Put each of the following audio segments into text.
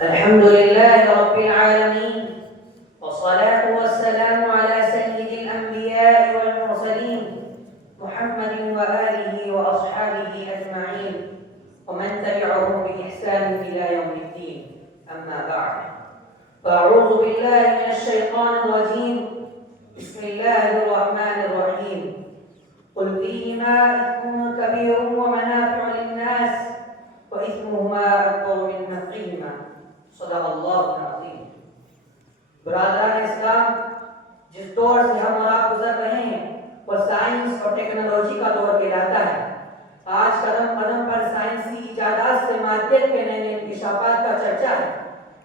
الحمد لله رب العالمين، والصلاة والسلام على سيد الأنبياء والمرسلين محمد وآله وأصحابه أجمعين ومن تبعهم بإحسان إلى يوم الدين. أما بعد، فأعوذ بالله من الشيطان الرجيم. بسم الله الرحمن الرحيم. قل فيهما إثم كبير ومنافع للناس وإثمهما أكبر من نفعهما. صدق اللہ العظیم. برادران اسلام، جس دور سے ہم اور آپ گزر رہے ہیں وہ سائنس اور ٹیکنالوجی کا دور کہلاتا ہے. آج قدم قدم پر سائنسی ایجادات سے مادیت کے نئے نئے انکشافات کا چرچا ہے.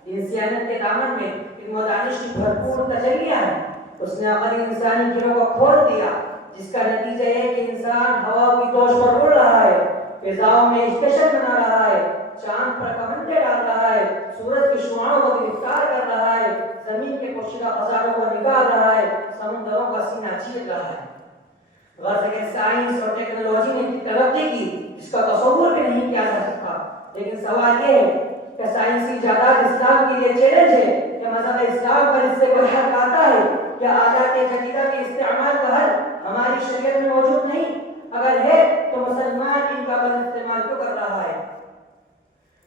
انسانیت کے دامن میں علم و دانش کی بھرپور تجلیاں ہیں. اس نے عقل انسانی گروہ کو کھول دیا، جس کا نتیجہ یہ ہے کہ انسان ہوا کی دوش پر اڑ رہا ہے، فضاؤں میں اسٹیشن بنا رہا ہے، چاند پر کمندے ڈال رہا ہے، سورج کی شعاعوں کو گرفتار کر رہا ہے، زمین کے پوشیدہ خزانوں کو نکال رہا ہے، سمندروں کا سینہ چیر رہا ہے. غرض کہ سائنس اور ٹیکنالوجی نے اتنی ترقی کی جس کا تصور بھی نہیں کیا جا سکتا. لیکن سوال یہ ہے کہ سائنسی ایجادات اسلام کے لیے چیلنج ہے کہ مذہب اسلام پر اس سے کوئی حل آتا ہے؟ کیا آلات جدیدہ کے استعمال کا حل ہماری شریعت میں موجود نہیں؟ اگر ہے تو مسلمان ان کا غلط استعمال کیوں کر رہا ہے؟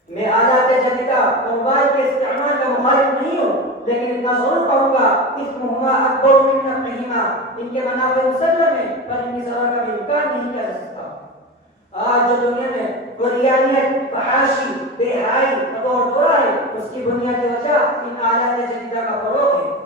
میں آلات جدیدہ اور موبائل کے استعمال کا مخالف نہیں ہوں، لیکن اتنا ضرور کہوں گا اثمہما اکبر من نفعہما، ان کے منافع مسلم ہیں پر ان کی ضرر کا بھی امکان نہیں کیا جا سکتا. آج جو دنیا میں قریانیت، فحاشی، بے حیائی کا دور ہو رہا ہے، اس کی بنیادی وجہ ان آلات جدیدہ کا فروغ ہے.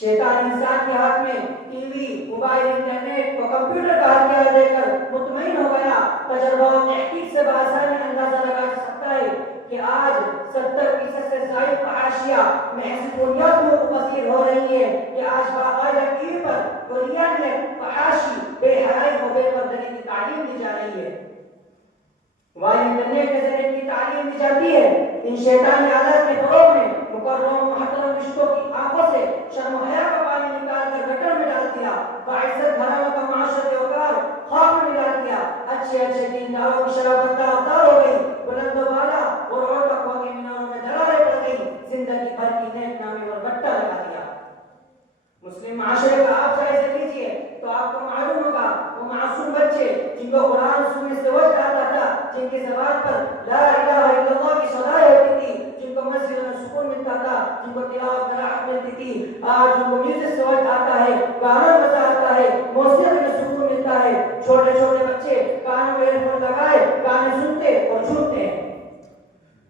شیطان انسان کے ہاتھ میں ٹی وی، موبائل، انٹرنیٹ و کمپیوٹر کا ہتھیار دے کر مطمئن ہو گیا. تجربہ و تحقیق سے بآسانی اندازہ لگا جا سکتا ہے کہ آج 70% سے زائد فحاشیاں محض بنیاد پذیر ہو رہی ہیں کہ آج باقاعدہ ٹی وی پر قریانیت، فحاشی، بے حیائی و بے پردگی کی تعلیم دی جا رہی ہے. وہاں انٹرنیٹ کے ذریعے کی تعلیم دی جاتی ہے. ان شیطانی آلات کے فروغ میں مکرم محترم رشتوں کی آنکھوں سے شرم و حیا کا پانی نکال کر گٹر میں ڈال دیا، باعزت گھرانوں کا معاشرت اوقار خواب میں ملا دیا. اچھے اچھے دینداروں کی شرافت داغدار ہو گئی، بلند و بالا اور اور تقویٰ کے میناروں میں دراریں پڑ گئی، زندگی بھر کی نیک نامی اور گٹا لگا دیا. مسلم معاشرے کا آپ جائزہ لیجیے تو آپ کو معلوم ہوگا وہ معصوم بچے جن کو قرآن سننے سے وجد آتا تھا، جن کی زبان پر لا الہ الا اللہ کی صدائیں ہوتی تھی، جن کو مسجد میں سکون ملتا تھا، جن کو تلاوت میں راحت ملتی تھی، آج ان کو میوزک سے وجد آتا ہے، گانا بجا آتا ہے، موسیقی میں سکون ملتا ہے. چھوٹے چھوٹے بچے کانوں میں ایئر فون لگائے گانے سنتے اور جھومتے ہیں.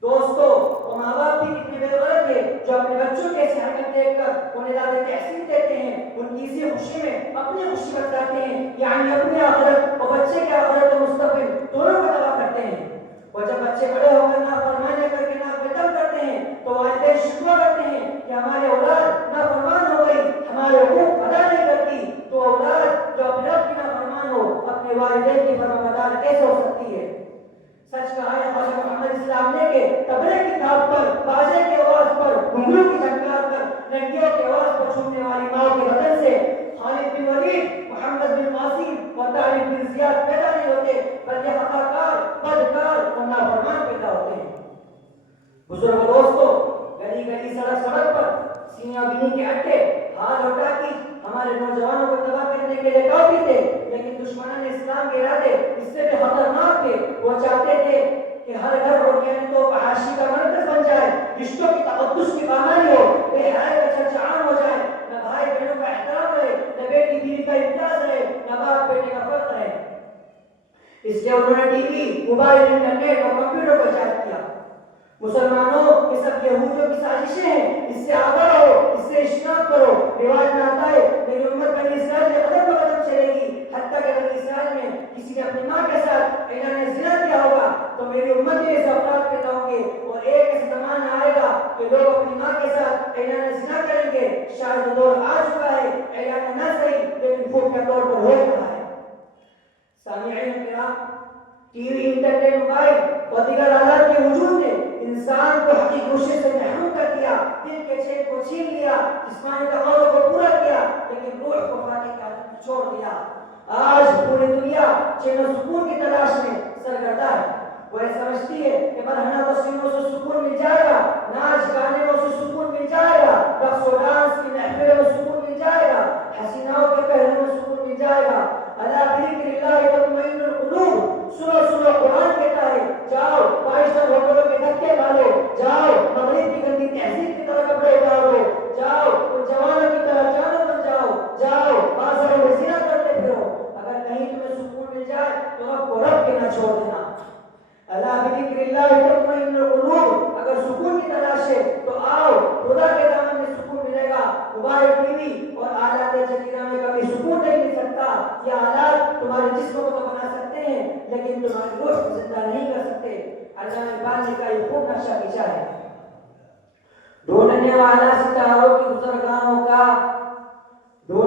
دوستو، وہ ماں باپ بھی کتنے بے غیرت ہے جو اپنے بچوں کے ایسی حرکت دیکھ کر انہیں زیادہ تحسین دیتے ہیں، ان کی اسی خوشی میں اپنی خوشی بتاتے ہیں، یعنی اپنی آخرت اور بچے کے آخرت و مستقبل دونوں کو تباہ کرتے ہیں. اور جب بچے بڑے ہو کر نافرمانی کر کے ناک بے دم کرتے ہیں تو والدین شکوہ کرتے ہیں کہ ہماری اولاد نافرمان ہو گئی، ہمارے حقوق ادا نہیں کرتی. تو اولاد جو اپنے رب کی نافرمان ہو اپنے والدین کی فرمانبردار کیسے ہو سکتی ہے؟ سچ کہا ہے خواجہ محمد اسلام نے کہ تبلے کی تھاپ پر، بازے کی آواز پر، گھنگرو کی جھنکار پر، لنڈیوں کی آواز پر چھوٹنے والی ماں کے بدن سے خالد بن ولید، محمد بن قاسم اور طارق بن زیاد پیدا نہیں ہوتے، بلکہ خطاکار، بدکار اور نافرمان پیدا ہوتے ہیں. بزرگ دوستو، گلی گلی سڑک سڑک پر سینہ بینی کے اڈے، ہاتھ اور ٹاکی ہمارے نوجوانوں کو تباہ کرنے کے لیے کافی تھے، لیکن دشمنان اسلام کے ارادے اس سے بھی خطرناک تھے. وہ چاہتے تھے کہ ہر گھر روٹیاں تو فحاشی کا مرکز بن جائے، رشتوں کی تقدس کی پامانی ہو، بے حیائی کا چرچا عام ہو جائے، نہ بھائی بہنوں کا احترام رہے، نہ بیٹی بیوی کا امتیاز رہے، نہ باپ بیٹے کا فرق رہے. اس لیے انہوں نے ٹی وی، موبائل، انٹرنیٹ اور کمپیوٹر کو ایجاد کیا. مسلمانوں، یہ سب یہودیوں کی سازشیں ہیں، اس سے آگاہ رہو، اس سے اجتناب کرو. روایت میں آتا ہے میری امت بنی اسرائیل کے قدم بہ قدم چلے گی، حتیٰ کہ بنی اسرائیل میں کسی نے اپنی ماں کے ساتھ اعلان زنا کیا ہوگا تو میری امت میں ایسے افراد پیدا ہوں گے. اور ایک ایسا زمانہ آئے گا کہ لوگ اپنی ماں کے ساتھ اعلان زنا کریں گے. شاید وہ دور آ چکا ہے، اعلان نہ صحیح لیکن خوف کے طور پر ہو رہا ہے. سامعین کرام، ٹی وی، انٹرنیٹ، موبائل اور دیگر آلات کے وجود نے انسان کو حقیقی خوشی سے محروم کر دیا، دل کے چین کو چھین لیا، جسمانی تقاضوں کو پورا کیا، لیکن روح کو فاقے کی عادت میں چھوڑ دیا. آج پوری دنیا چین و سکون کی تلاش میں سرگردہ ہے. وہ یہ سمجھتی ہے کہ برہنہ تصویروں سے سکون مل جائے گا، ناچ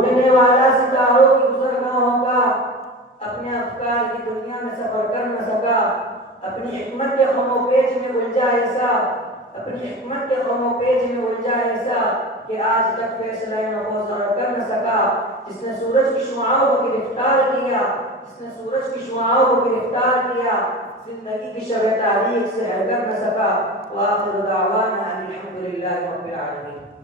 اڑنے والا ستاروں کی گزرگاہوں کا اپنے افکار کی دنیا میں سفر کر نہ سکا، اپنی حکمت کے خم و پیچ میں الجھا ایسا، اپنی حکمت کے خم و پیچ میں الجھا ایسا کہ آج تک فیصلہ نخوض کر نہ سکا، جس نے سورج کی شعاعوں کو گرفتار کیا، جس نے سورج کی شعاعوں کو گرفتار کیا، زندگی کی شب تاریخ سے ہٹ کر نہ سکا۔ وآخر دعوانا ان الحمد للہ رب العالمین۔